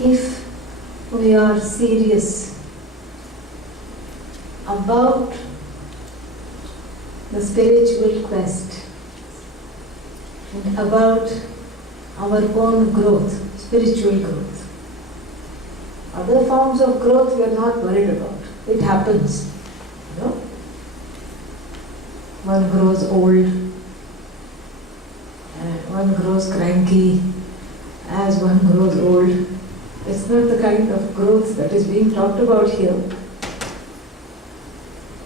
if we are serious about the spiritual quest and about our own growth, spiritual growth. Other forms of growth we are not worried about. It happens. You know? One grows old and one grows cranky as one grows old. It's not the kind of growth that is being talked about here.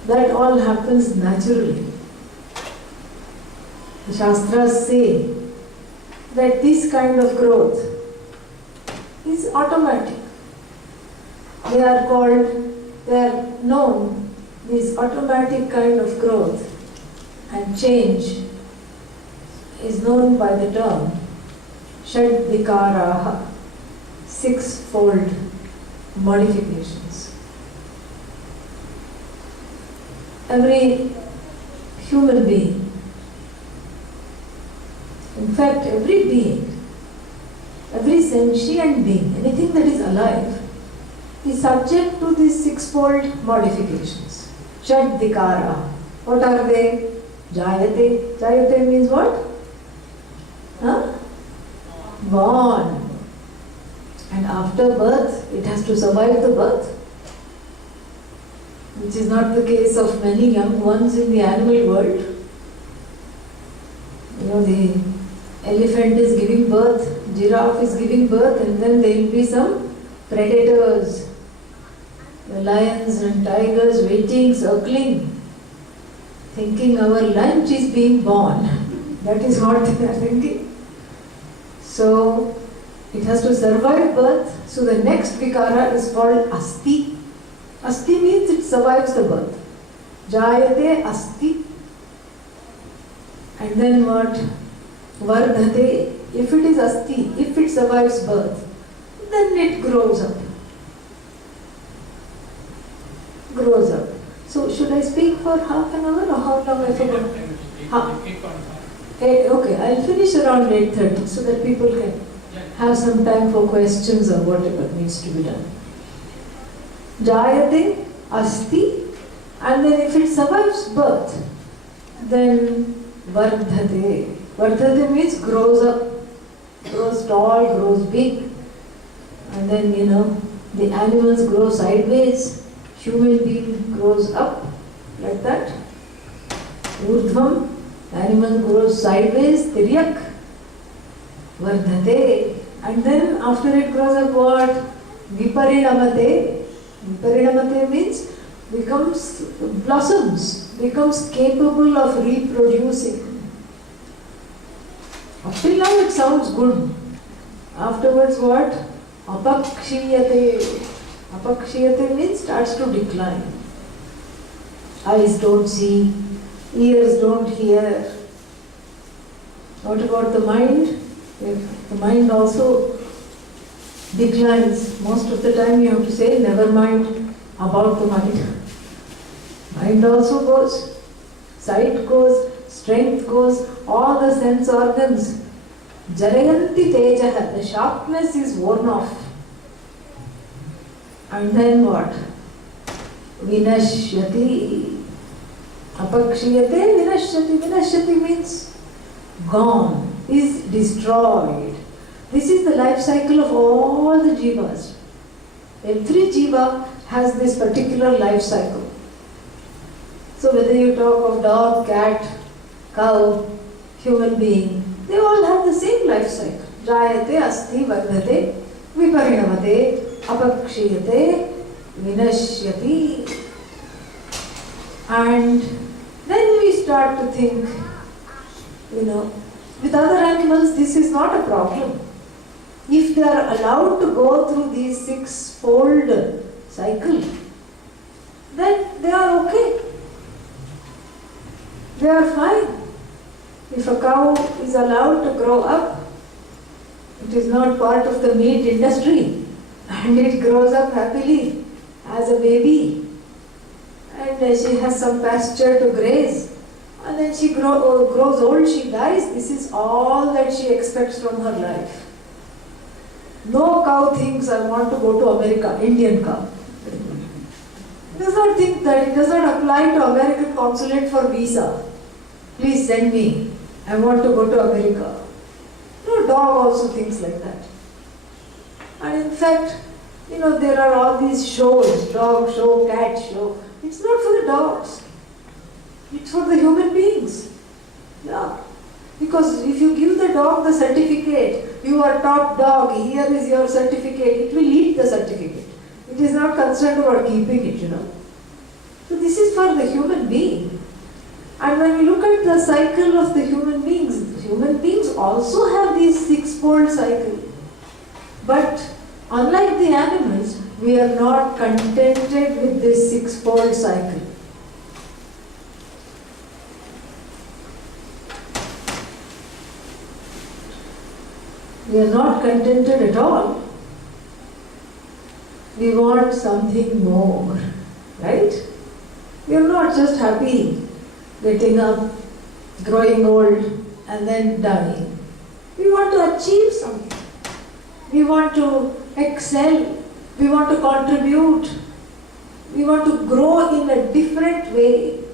That all happens naturally. The Shastras say that this kind of growth is automatic. They are known, this automatic kind of growth and change is known by the term Shadvikaraha, sixfold modifications. Every human being, in fact every being, every sentient being, anything that is alive, is subject to these sixfold modifications. Shadvikara. What are they? Jayate. Jayate means what? Born. And after birth, it has to survive the birth, which is not the case of many young ones in the animal world. You know, the elephant is giving birth, giraffe is giving birth, and then there will be some predators, the lions and tigers waiting, circling, thinking our lunch is being born. That is what they are thinking. So, it has to survive birth. So the next vikara is called asti. Asti means it survives the birth. Jayate asti. And then what? Vardhate. If it is asti, if it survives birth, then it grows up. Grows up. So should I speak for half an hour or how long I forgot? Okay, I'll finish around 8:30 so that people can have some time for questions or whatever needs to be done. Jayate, asti, and then if it survives birth, then vardhate. Vardhate means grows up, grows tall, grows big, and then the animals grow sideways, human being grows up, like that. Urdhvam, animal grows sideways, tiryak, vardhate. And then after it grows up what? Viparinamate. Viparinamate means blossoms, becomes capable of reproducing. Up till now it sounds good. Afterwards what? Apakshiyate. Apakshiyate means starts to decline. Eyes don't see, ears don't hear. What about the mind? The mind also declines. Most of the time you have to say, never mind about the mind. Mind also goes. Sight goes, strength goes, all the sense organs. Jarayanti tejaha, the sharpness is worn off. And then what? Vinashyati. Apakshiyate, vinashyati. Vinashyati means gone, is destroyed. This is the life cycle of all the jivas. Every jiva has this particular life cycle. So whether you talk of dog, cat, cow, human being, they all have the same life cycle. Jayate, asti, vardhate, viparinamate, apakshiyate, vinashyati. And then we start to think, with other animals this is not a problem. If they are allowed to go through these sixfold cycle, then they are okay. They are fine. If a cow is allowed to grow up, it is not part of the meat industry, and it grows up happily as a baby, and she has some pasture to graze, and then she grows old, she dies. This is all that she expects from her life. No cow thinks I want to go to America, Indian cow. It does not think that, it does not apply to American consulate for visa. Please send me, I want to go to America. No, dog also thinks like that. And in fact, there are all these shows, dog show, cat show. It's not for the dogs. It's for the human beings. Yeah. Because if you give the dog the certificate, you are top dog, here is your certificate, it will eat the certificate. It is not concerned about keeping it, So this is for the human being. And when we look at the cycle of the human beings also have this six-fold cycle. But unlike the animals, we are not contented with this six-fold cycle. We are not contented at all. We want something more, right? We are not just happy getting up, growing old, and then dying. We want to achieve something. We want to excel. We want to contribute. We want to grow in a different way.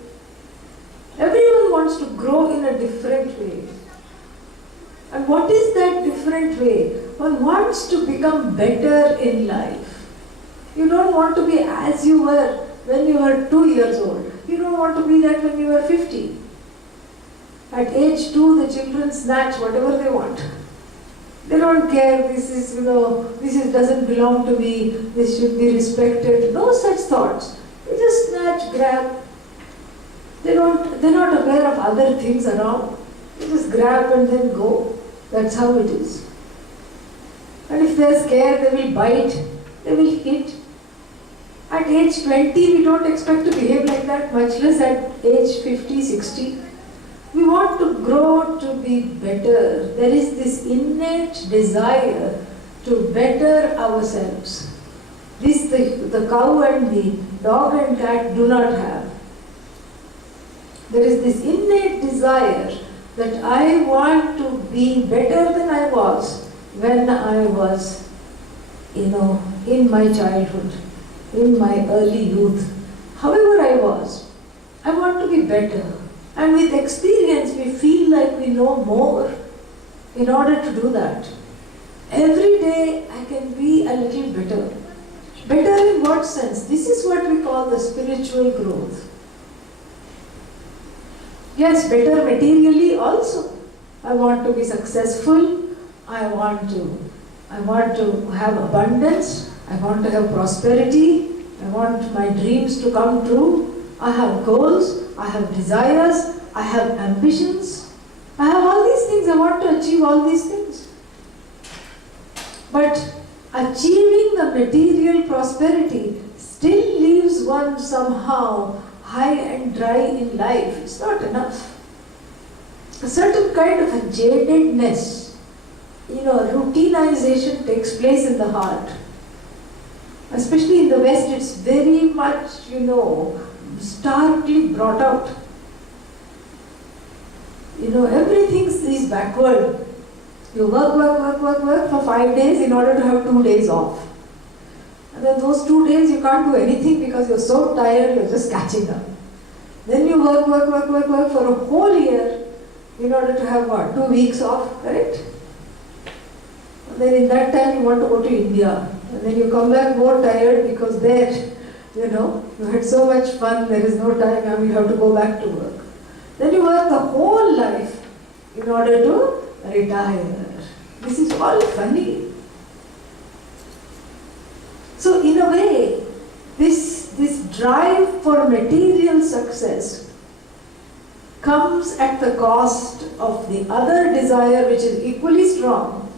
Everyone wants to grow in a different way. And what is that different way? One wants to become better in life. You don't want to be as you were when you were 2 years old. You don't want to be that when you were 50. At age 2, the children snatch whatever they want. They don't care, this doesn't belong to me, this should be respected. No such thoughts. They just snatch, grab. They're not aware of other things around. They just grab and then go. That's how it is. And if they're scared, they will bite, they will hit. At age 20, we don't expect to behave like that, much less at age 50, 60. We want to grow to be better. There is this innate desire to better ourselves. This the cow and the dog and cat do not have. There is this innate desire that I want to be better than I was when I was, in my childhood, in my early youth. However I was, I want to be better. And with experience, we feel like we know more in order to do that. Every day, I can be a little better. Better in what sense? This is what we call the spiritual growth. Yes, better materially also. I want to be successful. I want to have abundance. I want to have prosperity. I want my dreams to come true. I have goals. I have desires. I have ambitions. I have all these things. I want to achieve all these things. But achieving the material prosperity still leaves one somehow high and dry in life. It's not enough. A certain kind of a jadedness, routinization takes place in the heart. Especially in the West, it's very much, starkly brought out. Everything is backward. You work for 5 days in order to have 2 days off. And then those 2 days you can't do anything because you're so tired, you're just catching up. Then you work for a whole year in order to have 2 weeks off, correct? And then in that time you want to go to India. And then you come back more tired because there, you had so much fun, there is no time, and you have to go back to work. Then you work the whole life in order to retire. This is all funny. So in a way, this drive for material success comes at the cost of the other desire which is equally strong,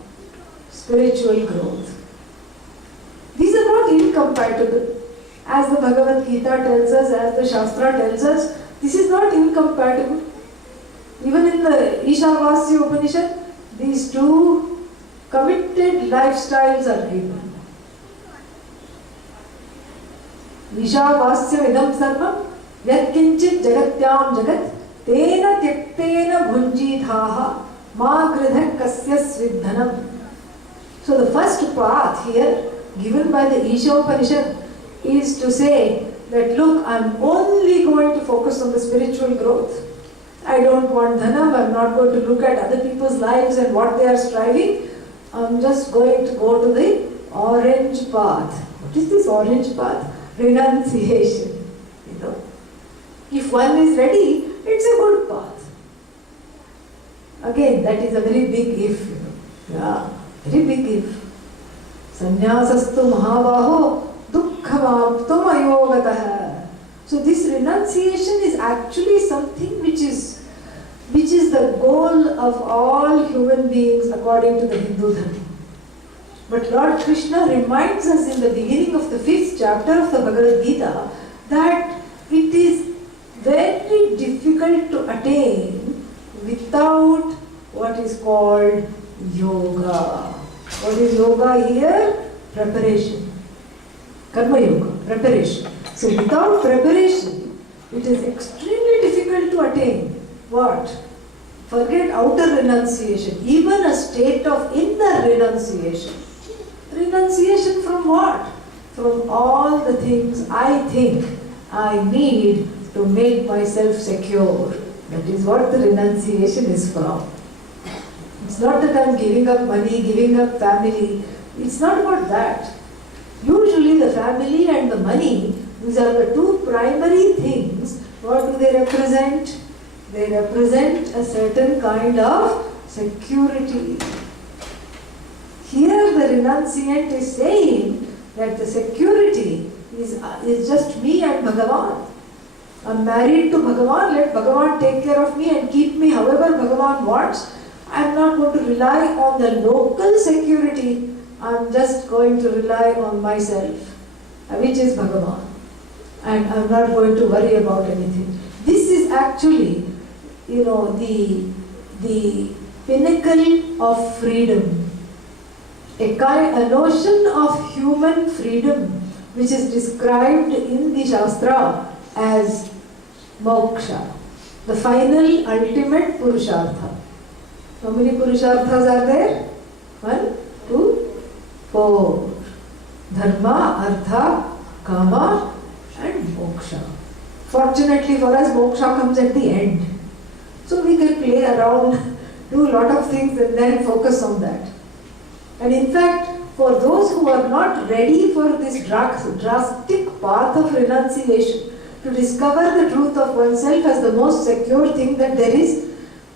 spiritual growth. These are not incompatible. As the Bhagavad Gita tells us, as the Shastra tells us, this is not incompatible. Even in the Ishavasya Upanishad, these two committed lifestyles are given. Ishavasya idam sarvam yat kinchit jagatyam jagat tena tyaktena bhunjithaha ma gridha kasya svidhanam. So the first first path here given by the Isha Upanishad is to say that look, I'm only going to focus on the spiritual growth. I don't want dhanam, I'm not going to look at other people's lives and what they are striving. I'm just going to go to the orange path. What is this orange path? Renunciation. You know, if one is ready, it's a good path. Again, that is a very big if. You know. Yeah, very big if. Sannyasastu mahabaho dukkhamaptum ayogatah. So this renunciation is actually something which is the goal of all human beings according to the Hindu Dharma. But Lord Krishna reminds us in the beginning of the 5th chapter of the Bhagavad Gita that it is very difficult to attain without what is called yoga. What is yoga here? Preparation. Karma yoga, preparation. So without preparation, it is extremely difficult to attain. What? Forget outer renunciation, even a state of inner renunciation. Renunciation from what? From all the things I think I need to make myself secure. That is what the renunciation is from. It's not that I'm giving up money, giving up family. It's not about that. Usually the family and the money, these are the two primary things. What do they represent? They represent a certain kind of security. Here the renunciant is saying that the security is just me and Bhagavan. I'm married to Bhagavan, let Bhagavan take care of me and keep me however Bhagavan wants. I'm not going to rely on the local security, I'm just going to rely on myself, which is Bhagavan. And I'm not going to worry about anything. This is actually, the pinnacle of freedom. A notion of human freedom which is described in the Shastra as moksha, the final ultimate purushartha. How many purusharthas are there? 1, 2, 4. Dharma, artha, kama and moksha. Fortunately for us, moksha comes at the end. So we can play around, do a lot of things and then focus on that. And in fact, for those who are not ready for this drastic path of renunciation, to discover the truth of oneself as the most secure thing that there is,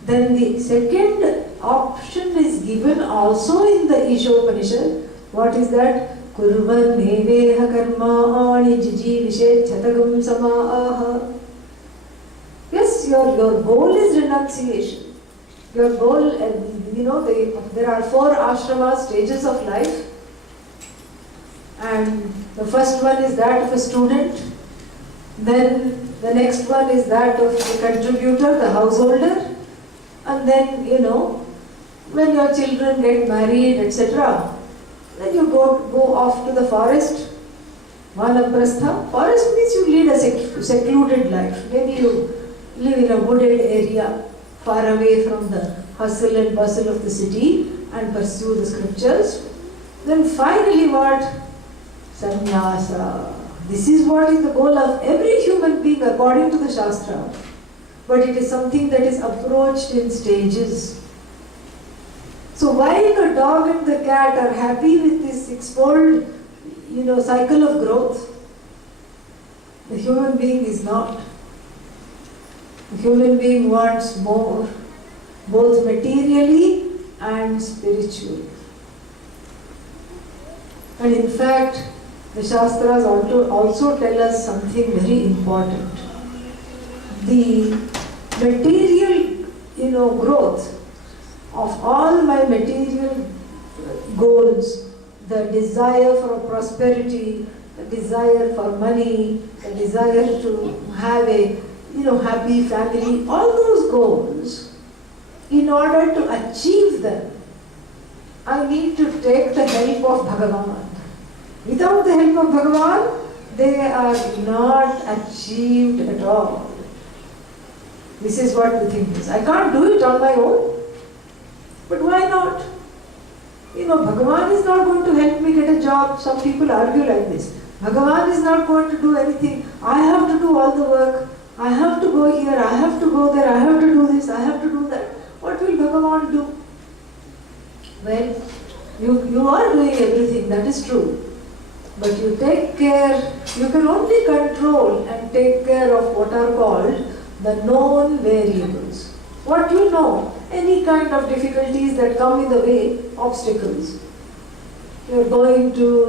then the second option is given also in the Isha Upanishad. What is that? Kurvan neveha karmaani jijivishe chatagam samaaha. Yes, your goal is renunciation. Your goal, there are 4 ashrama stages of life. And the first one is that of a student. Then the next one is that of the contributor, the householder. And then, when your children get married, etc., then you go off to the forest. Vanaprastha. Forest means you lead a secluded life. Maybe you live in a wooded area, far away from the hustle and bustle of the city and pursue the scriptures. Then finally what? Sannyasa. This is what is the goal of every human being according to the Shastra. But it is something that is approached in stages. So while the dog and the cat are happy with this 6-fold, cycle of growth, the human being is not. The human being wants more, both materially and spiritually. And in fact, the Shastras also tell us something very important. The material, growth of all my material goals, the desire for prosperity, the desire for money, the desire to have a happy family, all those goals, in order to achieve them, I need to take the help of Bhagavan. Without the help of Bhagavan, they are not achieved at all. This is what the thing is. I can't do it on my own. But why not? Bhagavan is not going to help me get a job. Some people argue like this. Bhagavan is not going to do anything. I have to do all the work. I have to go here, I have to go there, I have to do this, I have to do that. What will Bhagavan do? Well, you are doing everything, that is true. But you take care, you can only control and take care of what are called the known variables. What you know, any kind of difficulties that come in the way, obstacles. You're going to,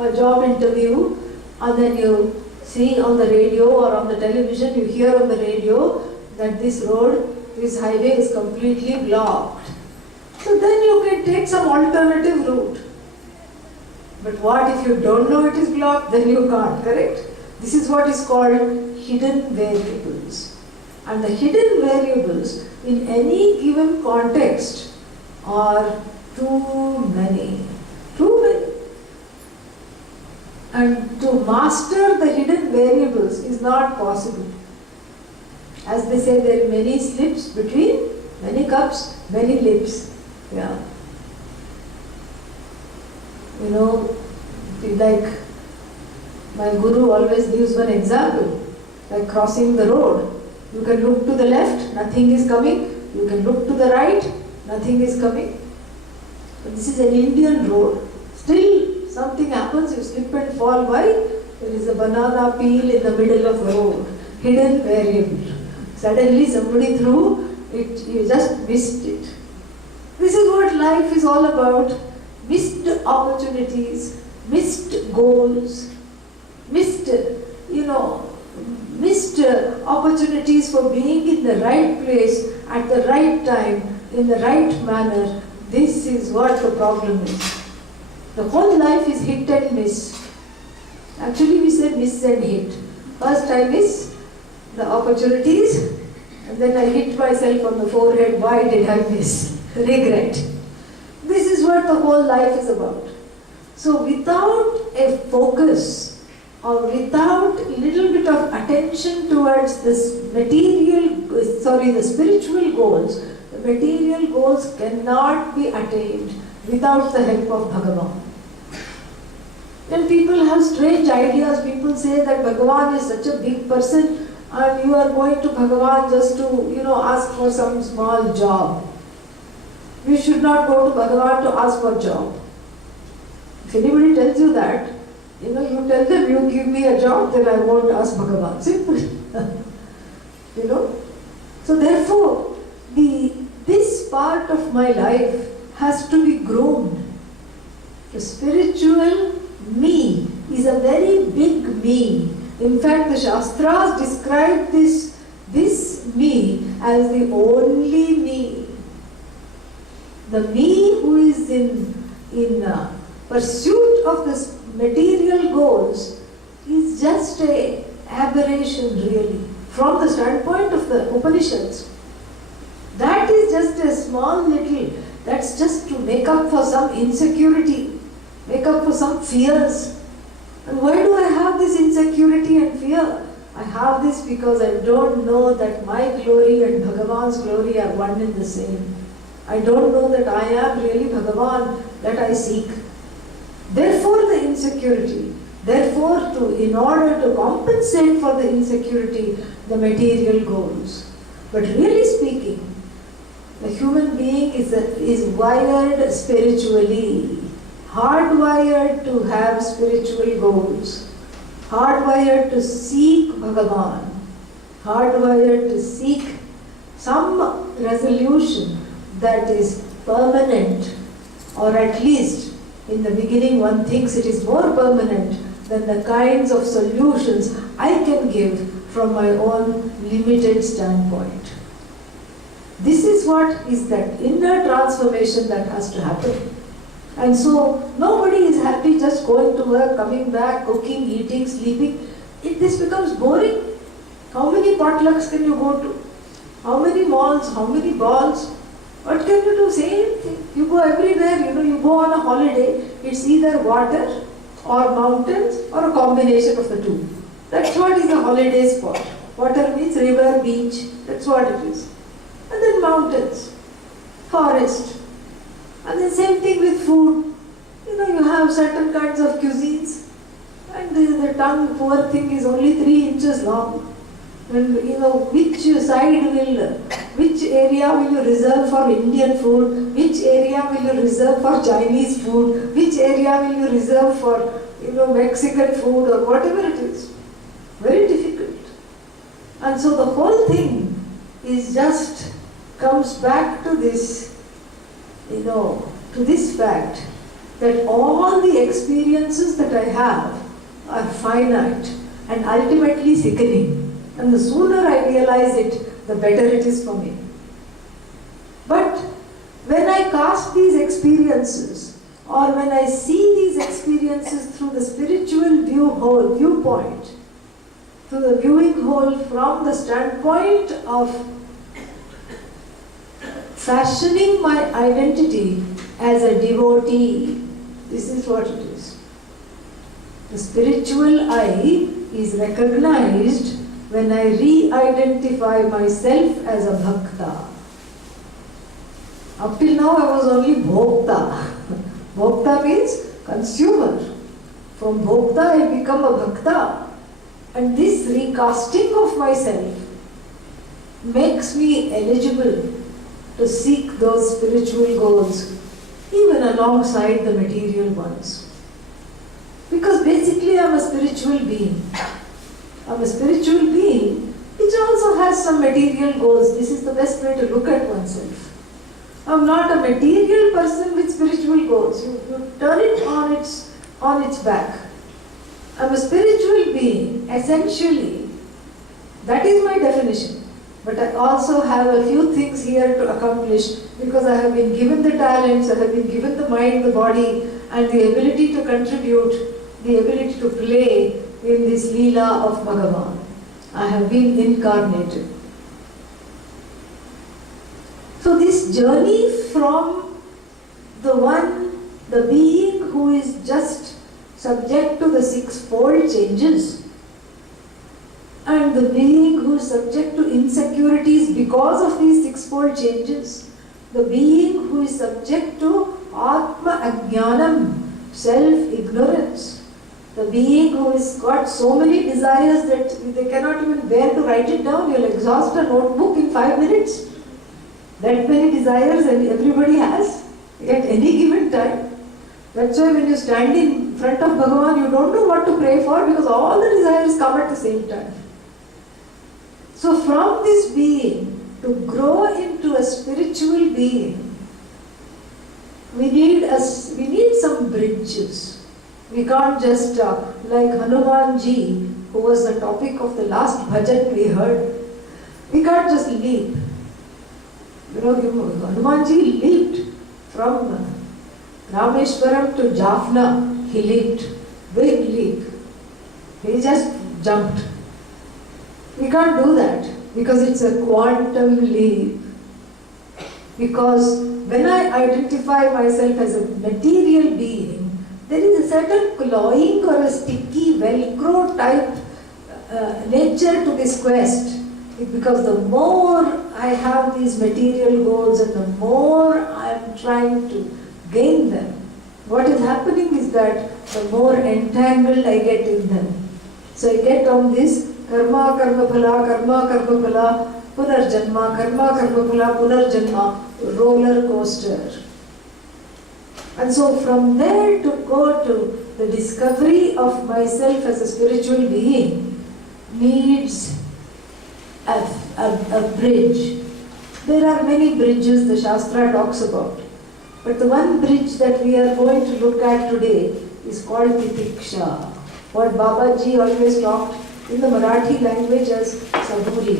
a job interview, and then you see on the radio or on the television, you hear on the radio that this road, this highway is completely blocked. So then you can take some alternative route. But what if you don't know it is blocked? Then you can't, correct? This is what is called hidden variables. And the hidden variables in any given context are too many. Too many. And to master the hidden variables is not possible. As they say, there are many slips between many cups, many lips. Yeah. Like my guru always gives one example, like crossing the road. You can look to the left, nothing is coming. You can look to the right, nothing is coming. But this is an Indian road. Still, something happens, you slip and fall. Why? There is a banana peel in the middle of the road. Hidden variable. Suddenly somebody threw it, you just missed it. This is what life is all about. Missed opportunities, missed goals, missed opportunities for being in the right place, at the right time, in the right manner. This is what the problem is. The whole life is hit and miss. Actually, we say miss and hit. First I miss the opportunities, and then I hit myself on the forehead. Why did I miss? Regret. This is what the whole life is about. So without a focus or without a little bit of attention towards the spiritual goals, the material goals cannot be attained without the help of Bhagavan. Then people have strange ideas. People say that Bhagavan is such a big person and you are going to Bhagavan just to, ask for some small job. You should not go to Bhagavan to ask for a job. If anybody tells you that, you tell them, you give me a job, then I won't ask Bhagavan. Simple. So therefore, this part of my life has to be groomed. The spiritual me is a very big me. In fact, the Shastras describe this me as the only me. The me who is in pursuit of the material goals is just an aberration, really. From the standpoint of the Upanishads, that is just a small little, that's just to make up for some insecurity, make up for some fears. And why do I have this insecurity and fear? I have this because I don't know that my glory and Bhagavan's glory are one and the same. I don't know that I am really Bhagavan that I seek. Therefore the insecurity. Therefore, in order to compensate for the insecurity, the material goals. But really speaking, the human being is wired spiritually, hardwired to have spiritual goals, hardwired to seek Bhagavan, hardwired to seek some resolution that is permanent, or at least in the beginning one thinks it is more permanent than the kinds of solutions I can give from my own limited standpoint. This is what is that inner transformation that has to happen. And so nobody is happy just going to work, coming back, cooking, eating, sleeping. This becomes boring. How many potlucks can you go to? How many malls? How many balls? What can you do? Same thing. You go everywhere, you go on a holiday. It's either water or mountains or a combination of the two. That's what is a holiday spot. Water means river, beach. That's what it is. And then mountains, forest. And the same thing with food. You have certain kinds of cuisines, and the tongue, poor thing, is only 3 inches long. And which area will you reserve for Indian food, which area will you reserve for Chinese food, which area will you reserve for Mexican food or whatever it is. Very difficult. And so the whole thing is just comes back to this, to this fact that all the experiences that I have are finite and ultimately sickening. And the sooner I realize it, the better it is for me. But when I cast these experiences, or when I see these experiences through the spiritual viewpoint, through the viewing hole from the standpoint of fashioning my identity as a devotee, this is what it is. The spiritual I is recognized when I re-identify myself as a bhakta. Up till now I was only bhokta. Bhokta means consumer. From bhokta I become a bhakta. And this recasting of myself makes me eligible to seek those spiritual goals even alongside the material ones. Because basically I am a spiritual being. I am a spiritual being which also has some material goals. This is the best way to look at oneself. I am not a material person with spiritual goals. You turn it on its back. I am a spiritual being, essentially. That is my definition. But I also have a few things here to accomplish because I have been given the talents, I have been given the mind, the body, and the ability to contribute, the ability to play in this Leela of Bhagavan. I have been incarnated. So this journey from the being who is just subject to the sixfold changes, and the being who is subject to insecurities because of these sixfold changes, the being who is subject to Atma Ajnanam, self-ignorance, the being who has got so many desires that they cannot even bear to write it down. You'll exhaust a notebook in 5 minutes. That many desires everybody has at any given time. That's why when you stand in front of Bhagavan, you don't know what to pray for because all the desires come at the same time. So from this being, to grow into a spiritual being, we need some bridges. We can't just, like Hanumanji, who was the topic of the last bhajan we heard, we can't just leap. Hanumanji leaped from Rameshwaram to Jaffna. He leaped, big leap. He just jumped. We can't do that because it's a quantum leap. Because when I identify myself as a material being, there is a certain clawing or a sticky velcro type nature to this quest. Because the more I have these material goals and the more I am trying to gain them, what is happening is that the more entangled I get in them. So I get on this karma karma phala, punarjanma, karma karma phala, punarjanma, roller coaster. And so from there to go to the discovery of myself as a spiritual being needs a bridge. There are many bridges the Shastra talks about. But the one bridge that we are going to look at today is called Titiksha. What Babaji always talked in the Marathi language as Saburi.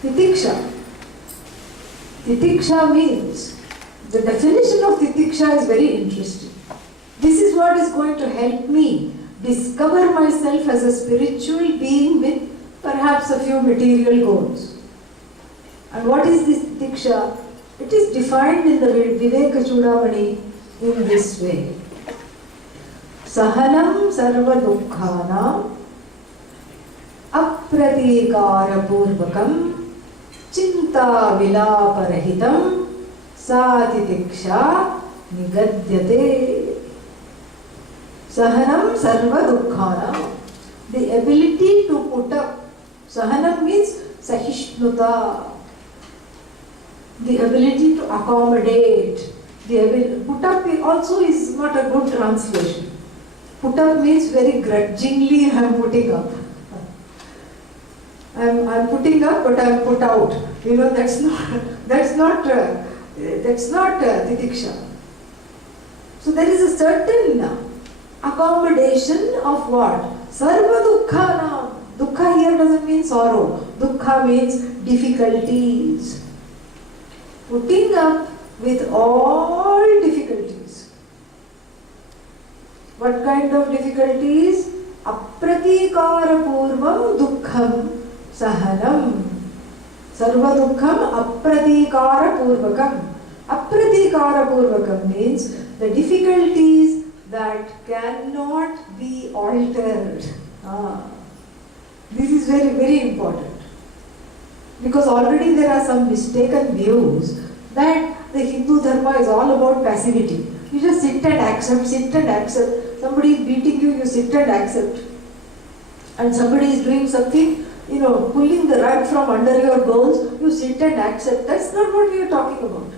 Titiksha. Titiksha means, the definition of Titiksha is very interesting. This is what is going to help me discover myself as a spiritual being with perhaps a few material goals. And what is this Titiksha? It is defined in the Viveka Chudamani in this way. Sahanam sarva dukkhanam apratikara purvakam chinta vilaparahitam Sa titiksha nigadyate. Sahanam sarva dukkhanam. The ability to put up. Sahanam means sahishnuta. The ability to accommodate. Put up also is not a good translation. Put up means very grudgingly I am putting up. I am putting up, but I am put out. You know, that's not titiksha. So there is a certain accommodation of what? Sarva dukkhanam. Dukkha here doesn't mean sorrow. Dukkha means difficulties. Putting up with all difficulties. What kind of difficulties? Apratikara purvam dukkham sahanam. Sarva dukkham apratikara purvakam. Apratikara purvakam means the difficulties that cannot be altered. This is very, very important. Because already there are some mistaken views that the Hindu Dharma is all about passivity. You just sit and accept, sit and accept. Somebody is beating you, you sit and accept. And somebody is doing something, pulling the rug from under your goals, you sit and accept. That's not what we are talking about.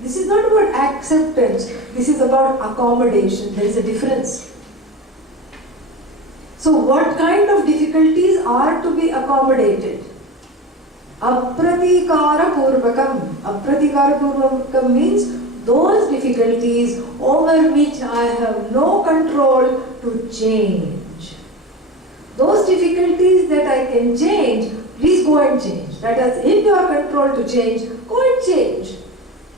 This is not about acceptance. This is about accommodation. There is a difference. So what kind of difficulties are to be accommodated? Apratikara purvakam. Apratikara purvakam means those difficulties over which I have no control to change. Those difficulties that I can change, please go and change. That is in your control to change, go and change.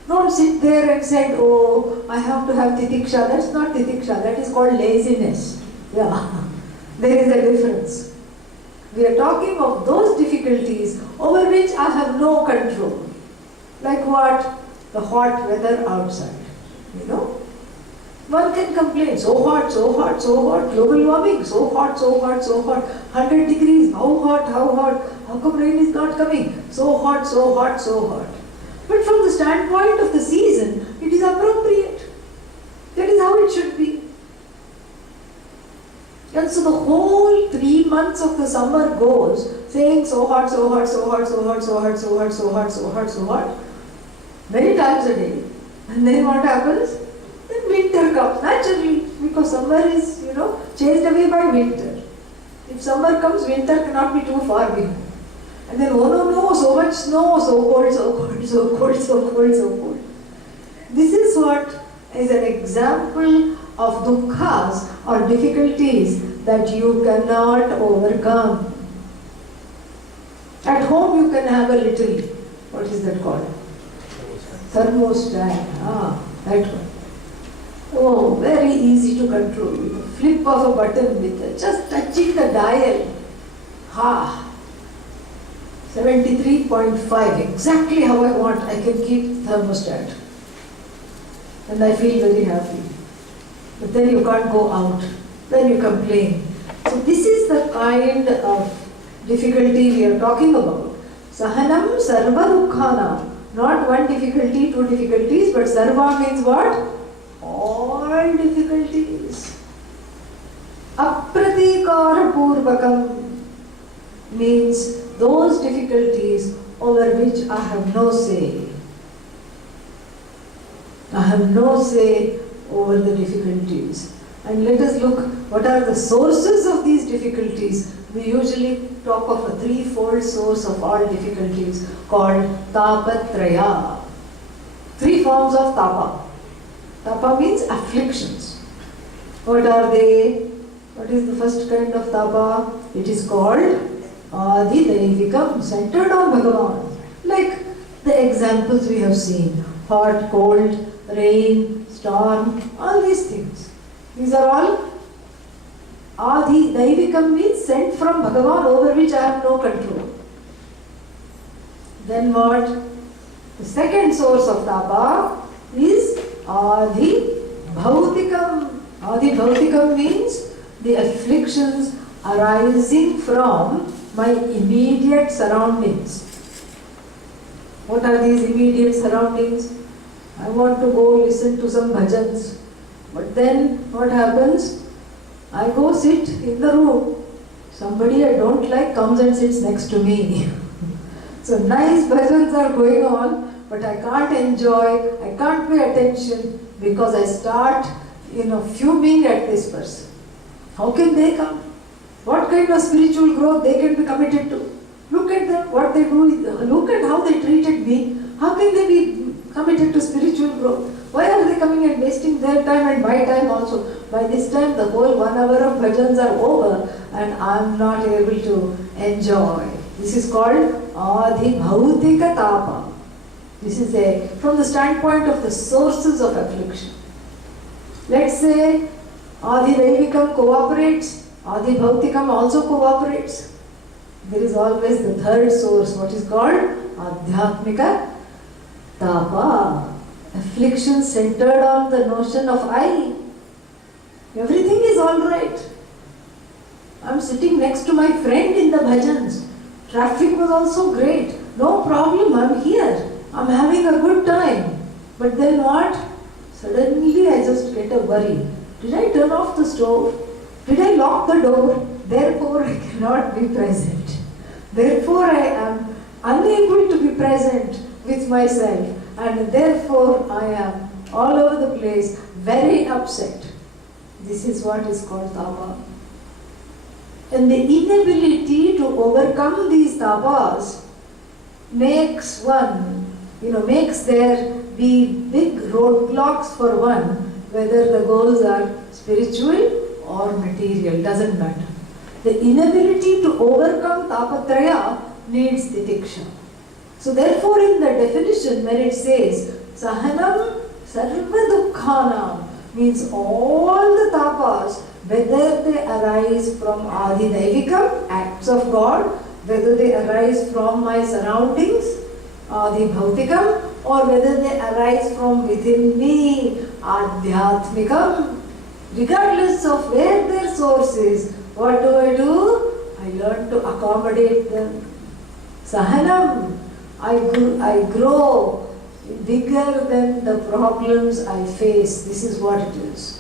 Don't sit there and say, oh, I have to have titiksha. That's not titiksha, that is called laziness. Yeah, there is a difference. We are talking of those difficulties over which I have no control. Like what? The hot weather outside. One can complain, so hot, global warming, so hot, 100 degrees, how hot, how come rain is not coming? So hot. But from the standpoint of the season, it is appropriate. That is how it should be. And so the whole 3 months of the summer goes saying so hot, many times a day. And then what happens? Then winter comes naturally, because summer is, chased away by winter. If summer comes, winter cannot be too far behind. And then, oh no, so much snow, so cold. This is what is an example of dukkhas or difficulties that you cannot overcome. At home you can have a little, what is that called? Thermostat. That one. Oh, very easy to control. With a flip of a button, with just touching the dial. 73.5, exactly how I want, I can keep the thermostat. And I feel very happy. But then you can't go out. Then you complain. So this is the kind of difficulty we are talking about. Sahanam sarva dukkhanam. Not one difficulty, two difficulties, but sarva means what? All difficulties. Apratikara purvakam means those difficulties over which I have no say. I have no say over the difficulties. And let us look what are the sources of these difficulties. We usually talk of a threefold source of all difficulties called tapatraya. 3 forms of tapa. Tapa means afflictions. What are they? What is the first kind of tapa? It is called Adhi-daivikam, centered on Bhagavan. Like the examples we have seen. Hot, cold, rain, storm, all these things. These are all Adhi-daivikam means sent from Bhagavan over which I have no control. Then what? The second source of tapa is Adhi-bhautikam. Adhi-bhautikam means the afflictions arising from my immediate surroundings. What are these immediate surroundings? I want to go listen to some bhajans. But then what happens? I go sit in the room. Somebody I don't like comes and sits next to me. So nice bhajans are going on, but I can't enjoy, I can't pay attention because I start, fuming at this person. How can they come? What kind of spiritual growth they can be committed to? Look at them, what they do, look at how they treated me. How can they be committed to spiritual growth? Why are they coming and wasting their time and my time also? By this time, the whole 1 hour of bhajans are over and I'm not able to enjoy. This is called adhibhautika tapa. This is from the standpoint of the sources of affliction. Let's say adhidaivikam cooperates, adhibhautikam also cooperates. There is always the third source, what is called adhyatmika tapa. Affliction centered on the notion of I. Everything is alright. I'm sitting next to my friend in the bhajans. Traffic was also great. No problem, I'm here. I'm having a good time. But then what? Suddenly I just get a worry. Did I turn off the stove? Did I lock the door? Therefore I cannot be present. Therefore I am unable to be present with myself. And therefore I am all over the place, very upset. This is what is called tapa. And the inability to overcome these tapas makes there be big roadblocks for one, whether the goals are spiritual or material, doesn't matter. The inability to overcome tapatraya needs titiksha. So therefore in the definition when it says sahanam sarva dukkhanam means all the tapas, whether they arise from adhidaivikam, acts of God, whether they arise from my surroundings, adhibhautikam, or whether they arise from within me, adhyatmikam, regardless of where their source is, what do? I learn to accommodate them. Sahanam, I grow bigger than the problems I face. This is what it is.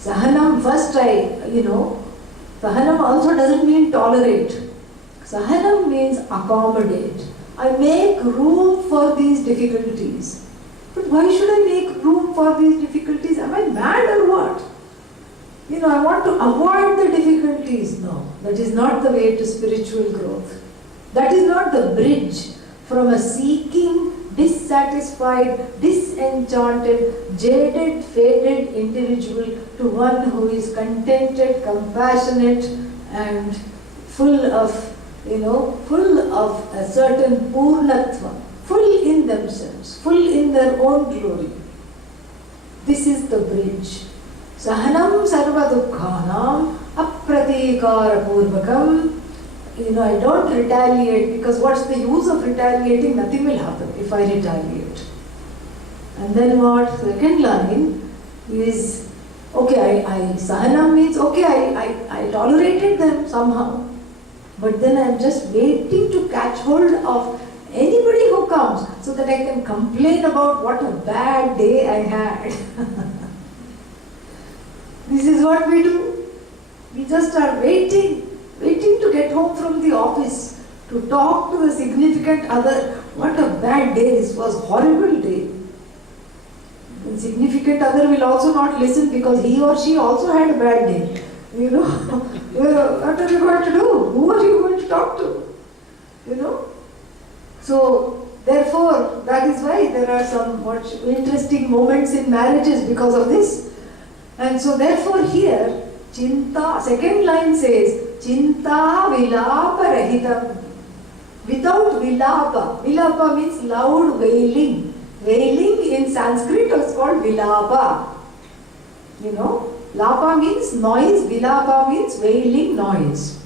Sahanam, first Sahanam also doesn't mean tolerate. Sahanam means accommodate. I make room for these difficulties. But why should I make room for these difficulties? Am I mad or what? I want to avoid the difficulties. No, that is not the way to spiritual growth. That is not the bridge from a seeking, dissatisfied, disenchanted, jaded, faded individual to one who is contented, compassionate and full of a certain purnatva, full in themselves, full in their own glory. This is the bridge. Sahanam sarva dukkhanam apratikara purvakam. I don't retaliate because what's the use of retaliating? Nothing will happen if I retaliate. And then what? Second line is, Sahanam means, I tolerated them somehow. But then I'm just waiting to catch hold of anybody who comes so that I can complain about what a bad day I had. This is what we do. We just are waiting to get home from the office, to talk to the significant other. What a bad day, this was a horrible day. The significant other will also not listen because he or she also had a bad day. What are you going to do? Who are you going to talk to? So, therefore, that is why there are some interesting moments in marriages because of this. And so, therefore, here, Chinta, second line says, Chinta vilapa rahitam. Without vilapa. Vilapa means loud wailing. Wailing in Sanskrit is called vilapa. Lapa means noise, vilapa means wailing noise.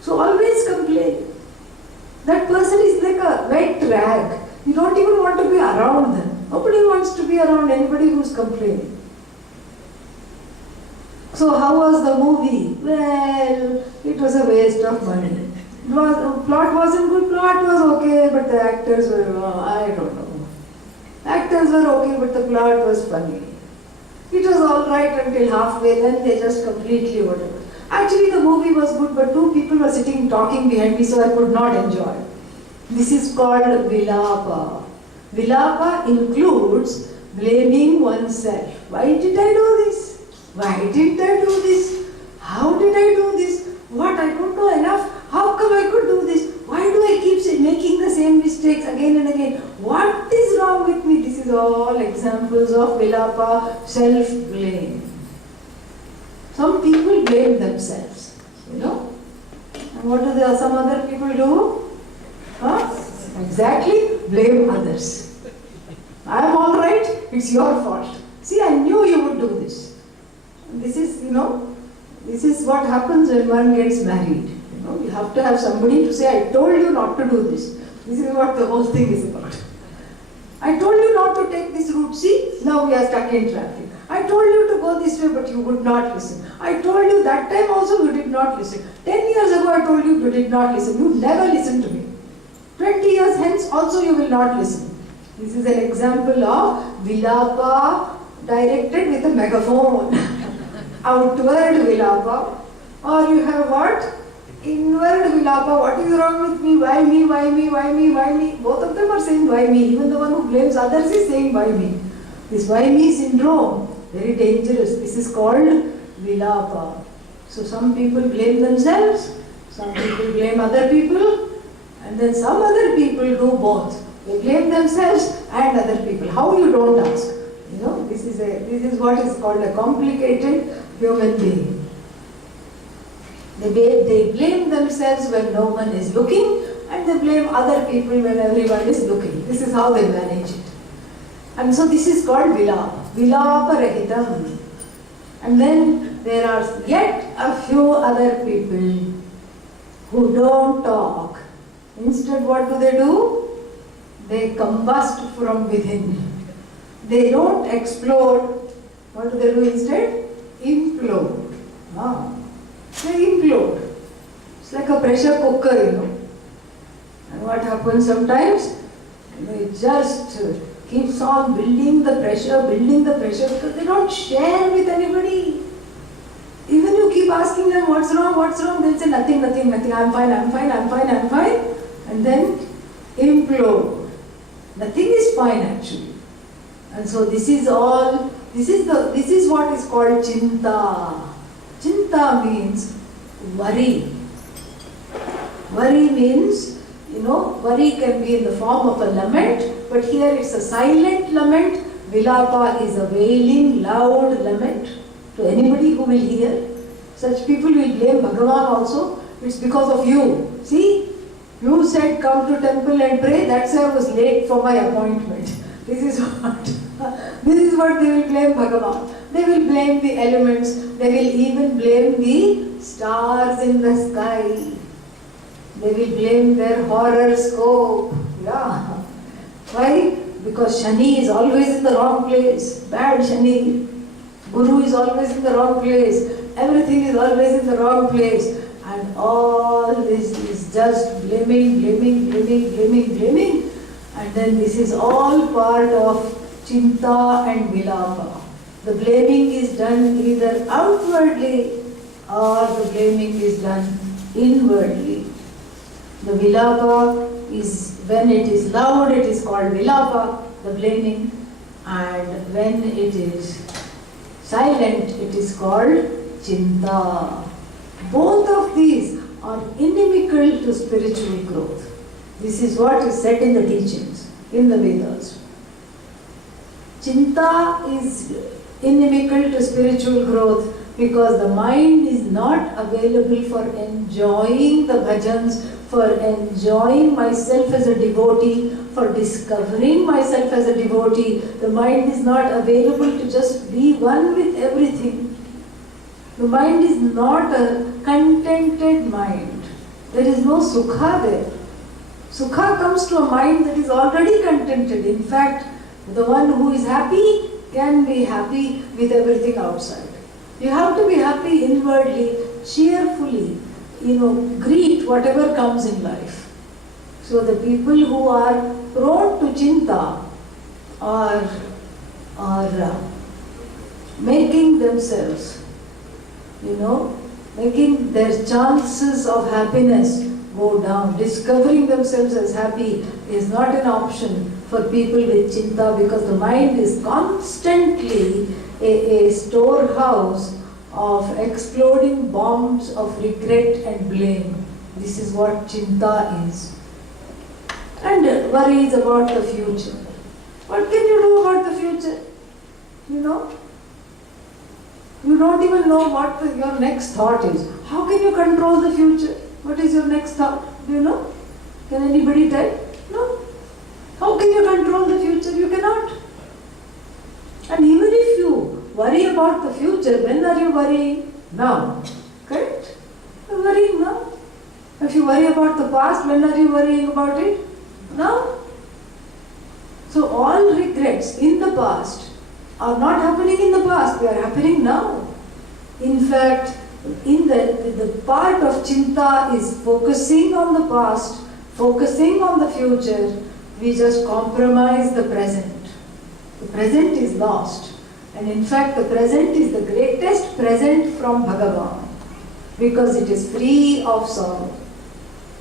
So always complain. That person is like a wet rag. You don't even want to be around them. Nobody wants to be around anybody who's complaining. So how was the movie? Well, it was a waste of money. Plot wasn't good, plot was okay, but the actors were, I don't know. Actors were okay, but the plot was funny. It was alright until halfway, then they just completely whatever. Actually, the movie was good, but two people were sitting talking behind me, so I could not enjoy. This is called Vilapa. Vilapa includes blaming oneself. Why did I do this? Why did I do this? How did I do this? What, I couldn't do enough? How come I could do this? Why do I keep making the same mistakes again and again? What is wrong with me? This is all examples of Vilapa, self-blame. Some people blame themselves, And what do some other people do? Exactly, blame others. I am all right, it's your fault. See, I knew you would do this. And this is, this is what happens when one gets married. You have to have somebody to say, I told you not to do this. This is what the whole thing is about. I told you not to take this route. See, now we are stuck in traffic. I told you to go this way, but you would not listen. I told you that time also you did not listen. 10 years ago I told you did not listen. You never listened to me. 20 years hence also you will not listen. This is an example of Vilapa directed with a megaphone. Outward Vilapa. Or you have what? Inward Vilapa. What is wrong with me? Why me? Why me? Why me? Why me? Both of them are saying why me. Even the one who blames others is saying why me. This why me syndrome, very dangerous. This is called Vilapa. So some people blame themselves, some people blame other people, and then some other people do both. They blame themselves and other people. How, you don't ask. This is what is called a complicated human being. They blame themselves when no one is looking, and they blame other people when everyone is looking. This is how they manage it. And so this is called Vilapa. Vilapa Rahitam. And then there are yet a few other people who don't talk. Instead, what do? They combust from within. They don't explode. What do they do instead? Implode. They implode. It's like a pressure cooker, And what happens sometimes? It just keeps on building the pressure because they don't share with anybody. Even you keep asking them what's wrong, they'll say nothing, I'm fine. And then implode. Nothing is fine actually. And so this is what is called Chinta. Chinta means worry. Worry means, worry can be in the form of a lament, but here it's a silent lament. Vilapa is a wailing, loud lament to anybody who will hear. Such people will blame Bhagavan also. It's because of you. See, you said come to temple and pray, that's why I was late for my appointment. This is what they will blame Bhagavan. They will blame the elements. They will even blame the stars in the sky. They will blame their horoscope. Yeah. Why? Because Shani is always in the wrong place. Bad Shani. Guru is always in the wrong place. Everything is always in the wrong place. And all this is just blaming. And then this is all part of Chinta and Vilapa. The blaming is done either outwardly or the blaming is done inwardly. The Vilapa is, when it is loud, it is called Vilapa, the blaming, and when it is silent, it is called Chinta. Both of these are inimical to spiritual growth. This is what is said in the teachings, in the Vedas. Chinta is inimical to spiritual growth because the mind is not available for enjoying the bhajans, for enjoying myself as a devotee, for discovering myself as a devotee. The mind is not available to just be one with everything. The mind is not a contented mind. There is no sukha there. Sukha comes to a mind that is already contented. In fact, the one who is happy can be happy with everything outside. You have to be happy inwardly, cheerfully, greet whatever comes in life. So the people who are prone to chinta, are making themselves, making their chances of happiness go down. Discovering themselves as happy is not an option for people with chinta, because the mind is constantly a storehouse of exploding bombs of regret and blame. This is what chinta is. And worries about the future. What can you do about the future? You don't even know what your next thought is. How can you control the future? What is your next thought? Do you know? Can anybody tell? No. How can you control the future? You cannot. And even if you worry about the future, when are you worrying? Now. Correct? You're worrying now. If you worry about the past, when are you worrying about it? Now. So all regrets in the past are not happening in the past, they are happening now. In fact, in the part of chinta is focusing on the past, focusing on the future. We just compromise the present. The present is lost. And in fact, the present is the greatest present from Bhagavan, because it is free of sorrow.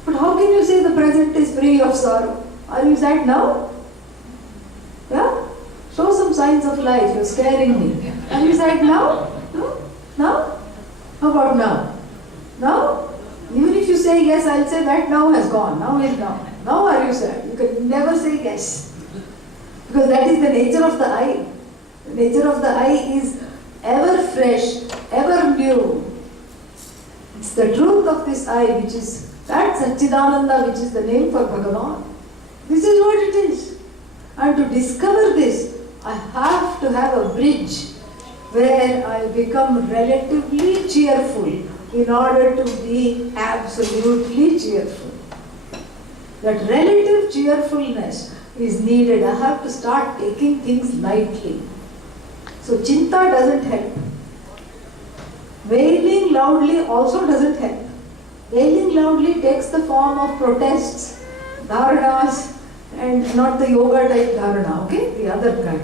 But how can you say the present is free of sorrow? Are you sad now? Yeah? Show some signs of life, you're scaring me. Are you sad now? No? Now? How about now? Now? Even if you say yes, I'll say that now has gone. Now is now. Now are you sad? You can never say yes. Because that is the nature of the I. The nature of the I is ever fresh, ever new. It's the truth of this I, which is that Satchidananda, which is the name for Bhagavan. This is what it is. And to discover this, I have to have a bridge where I become relatively cheerful in order to be absolutely cheerful. That relative cheerfulness is needed. I have to start taking things lightly. So chinta doesn't help. Wailing loudly also doesn't help. Wailing loudly takes the form of protests, dharanas, and not the yoga type dharana, okay? The other kind.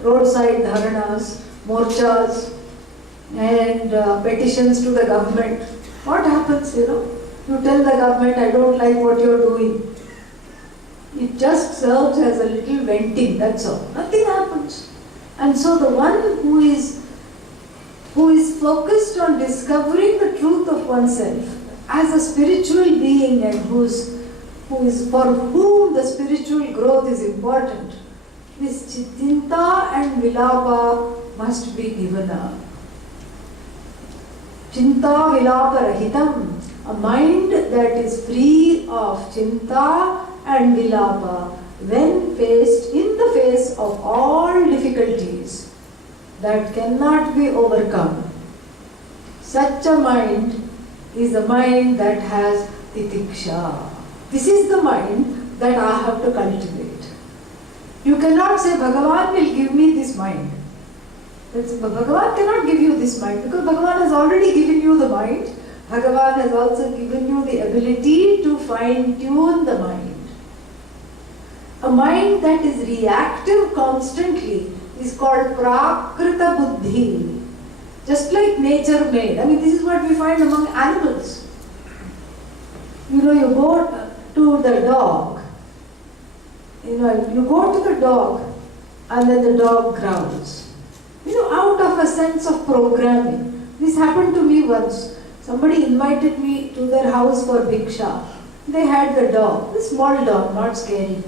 Roadside dharanas, morchas, and petitions to the government. What happens, You tell the government, I don't like what you're doing. It just serves as a little venting, that's all. Nothing happens. And so the one who is focused on discovering the truth of oneself as a spiritual being, and who is for whom the spiritual growth is important, this chinta and vilapa must be given up. Chinta vilapa rahitam, a mind that is free of chinta and vilapa when faced in the face of all difficulties that cannot be overcome. Such a mind is a mind that has titiksha. This is the mind that I have to cultivate. You cannot say Bhagavan will give me this mind. Bhagavan cannot give you this mind, because Bhagavan has already given you the mind. Bhagavan has also given you the ability to fine-tune the mind. A mind that is reactive constantly is called prakrita buddhi. Just like nature made. This is what we find among animals. You go to the dog. You go to the dog and then the dog growls. Out of a sense of programming. This happened to me once. Somebody invited me to their house for bhiksha. They had the dog, a small dog, not scary.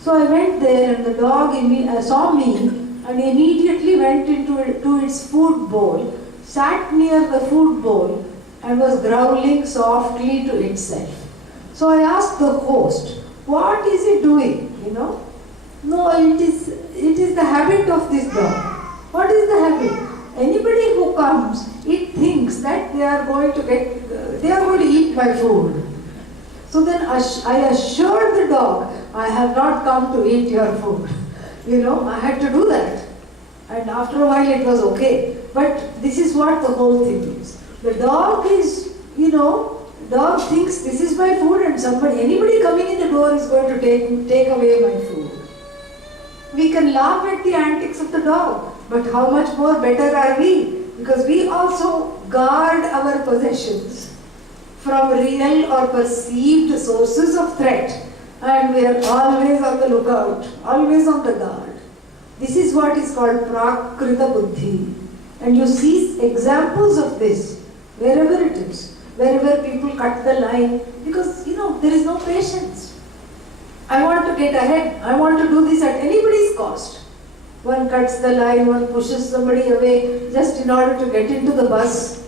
So I went there and the dog saw me and immediately went to its food bowl, sat near the food bowl and was growling softly to itself. So I asked the host, what is it doing? No, it is the habit of this dog. What is the habit? Anybody who comes, it thinks that they are going to eat my food. So then I assured the dog, I have not come to eat your food. I had to do that. And after a while it was okay. But this is what the whole thing is. The dog is, dog thinks this is my food and anybody coming in the door is going to take away my food. we can laugh at the antics of the dog, but how much more better are we? Because we also guard our possessions from real or perceived sources of threat, and we are always on the lookout, always on the guard. This is what is called prakrita buddhi. And you see examples of this wherever it is, wherever people cut the line, because there is no patience. I want to get ahead, I want to do this at anybody's cost. One cuts the line, one pushes somebody away just in order to get into the bus.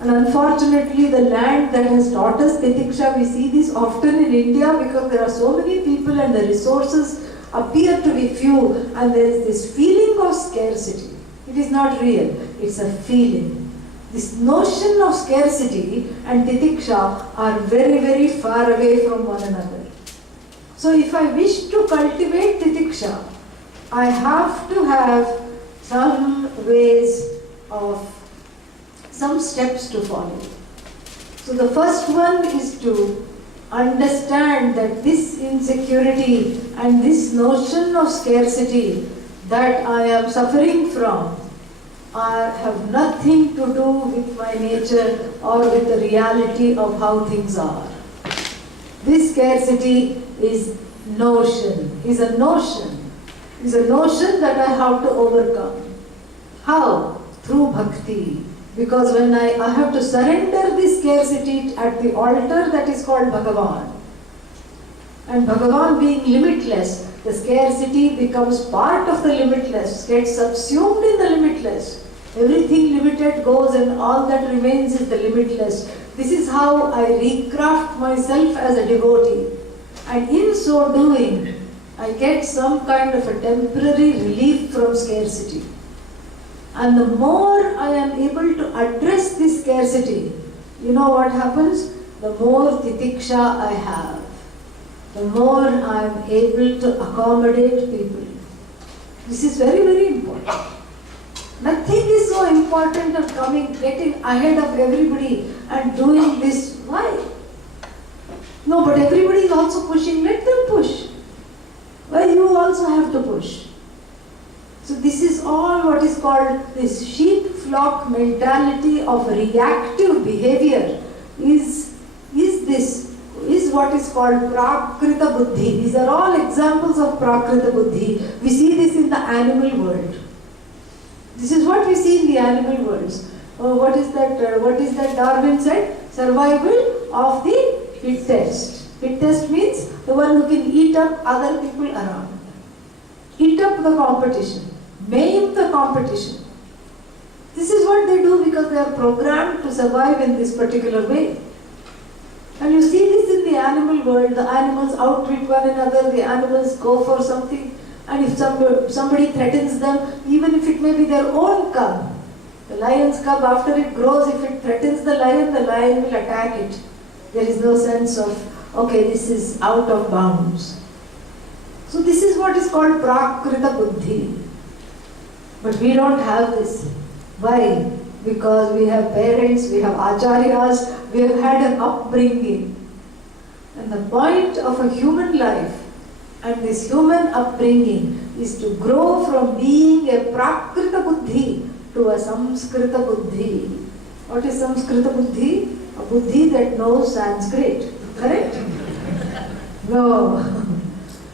And unfortunately, the land that has taught us Titiksha, we see this often in India because there are so many people and the resources appear to be few, and there is this feeling of scarcity. It is not real, it's a feeling. This notion of scarcity and Titiksha are very, very far away from one another. So if I wish to cultivate Titiksha, I have to have some steps to follow. So the first one is to understand that this insecurity and this notion of scarcity that I am suffering from have nothing to do with my nature or with the reality of how things are. This scarcity is a notion that I have to overcome. How? Through bhakti. Because when I have to surrender this scarcity at the altar that is called Bhagavan. And Bhagavan being limitless, the scarcity becomes part of the limitless, gets subsumed in the limitless. Everything limited goes and all that remains is the limitless. This is how I recraft myself as a devotee. And in so doing, I get some kind of a temporary relief from scarcity. And the more I am able to address this scarcity, you know what happens? The more titiksha I have, the more I am able to accommodate people. This is very, very important. Nothing is so important as getting ahead of everybody and doing this. Why? No, but everybody is also pushing. Let them push. Why you also have to push? So this is all what is called this sheep flock mentality of reactive behavior is what is called prakrita buddhi. These are all examples of prakrita buddhi. We see this in the animal world. This is what we see in the animal worlds. What is that Darwin said? Survival of the fittest. Fittest means the one who can eat up other people around. Eat up the competition. Maim the competition. This is what they do because they are programmed to survive in this particular way. And you see this in the animal world. The animals outwit one another. The animals go for something. And if somebody threatens them, even if it may be their own cub, the lion's cub, after it grows, if it threatens the lion will attack it. There is no sense of, okay, this is out of bounds. So this is what is called prakrita buddhi. But we don't have this. Why? Because we have parents, we have acharyas, we have had an upbringing. And the point of a human life and this human upbringing is to grow from being a prakrita buddhi to a samskrita buddhi. What is samskrita buddhi? A buddhi that knows Sanskrit. Correct? No.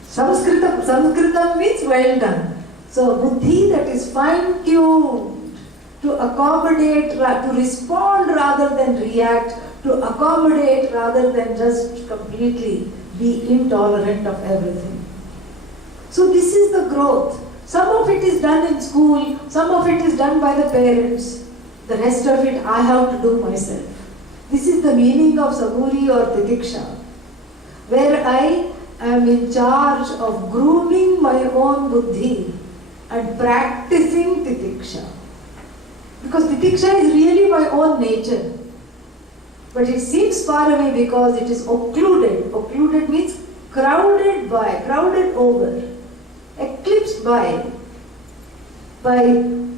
Samskrita means well done. So buddhi that is fine-tuned to accommodate, to respond rather than react, to accommodate rather than just completely be intolerant of everything. So this is the growth. Some of it is done in school, some of it is done by the parents. The rest of it I have to do myself. This is the meaning of Saburi or Titiksha, where I am in charge of grooming my own buddhi and practicing Titiksha. Because Titiksha is really my own nature. But it seems far away because it is occluded. Occluded means crowded over, eclipsed by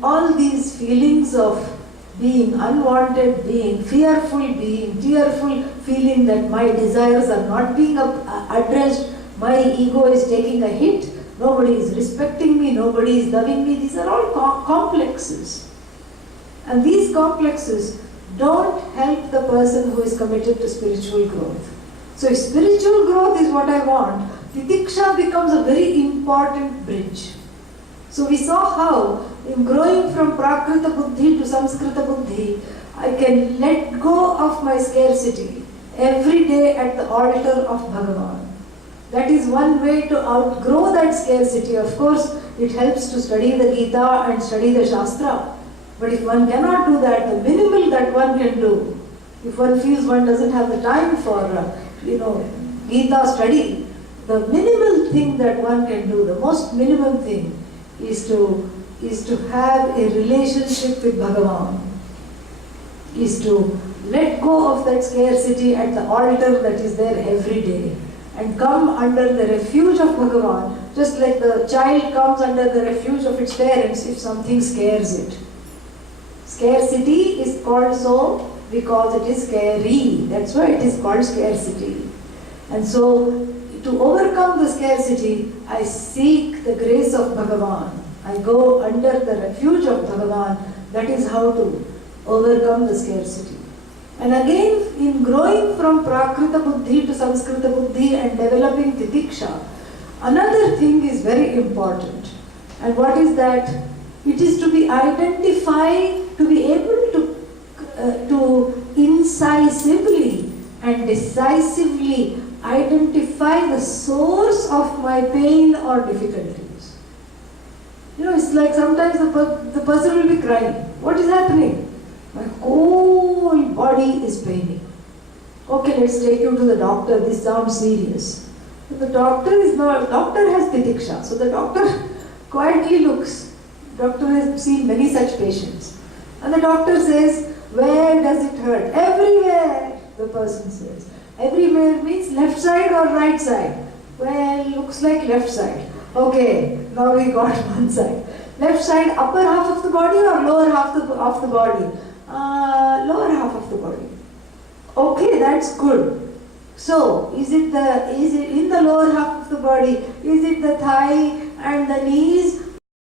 all these feelings of being unwanted, being fearful, being tearful, feeling that my desires are not being addressed, my ego is taking a hit, nobody is respecting me, nobody is loving me. These are all complexes. And these complexes don't help the person who is committed to spiritual growth. So if spiritual growth is what I want, Titiksha becomes a very important bridge. So we saw how in growing from Prakrita Buddhi to Samskrita Buddhi, I can let go of my scarcity every day at the altar of Bhagavan. That is one way to outgrow that scarcity. Of course, it helps to study the Gita and study the Shastra. But if one cannot do that, the minimal that one can do, if one feels one doesn't have the time for, Gita study, the minimal thing that one can do, the most minimum thing, is to have a relationship with Bhagavan, is to let go of that scarcity at the altar that is there every day and come under the refuge of Bhagavan, just like the child comes under the refuge of its parents if something scares it. Scarcity is called so because it is scary. That's why it is called scarcity. And so, to overcome the scarcity, I seek the grace of Bhagavan. I go under the refuge of Bhagavan. That is how to overcome the scarcity. And again, in growing from Prakrita Buddhi to Samskrita Buddhi and developing Titiksha, another thing is very important. And what is that? It is to be identified, to be able to incisively and decisively identify the source of my pain or difficulties. It's like sometimes the person will be crying. What is happening? My whole body is paining. Okay, let's take you to the doctor. This sounds serious. But the doctor has Titiksha. So the doctor quietly looks. Doctor has seen many such patients. And the doctor says, where does it hurt? Everywhere, the person says. Everywhere means left side or right side? Well, looks like left side. Okay, now we got one side. Left side, upper half of the body or lower half of the body? Lower half of the body. Okay, that's good. So, is it in the lower half of the body? Is it the thigh and the knees,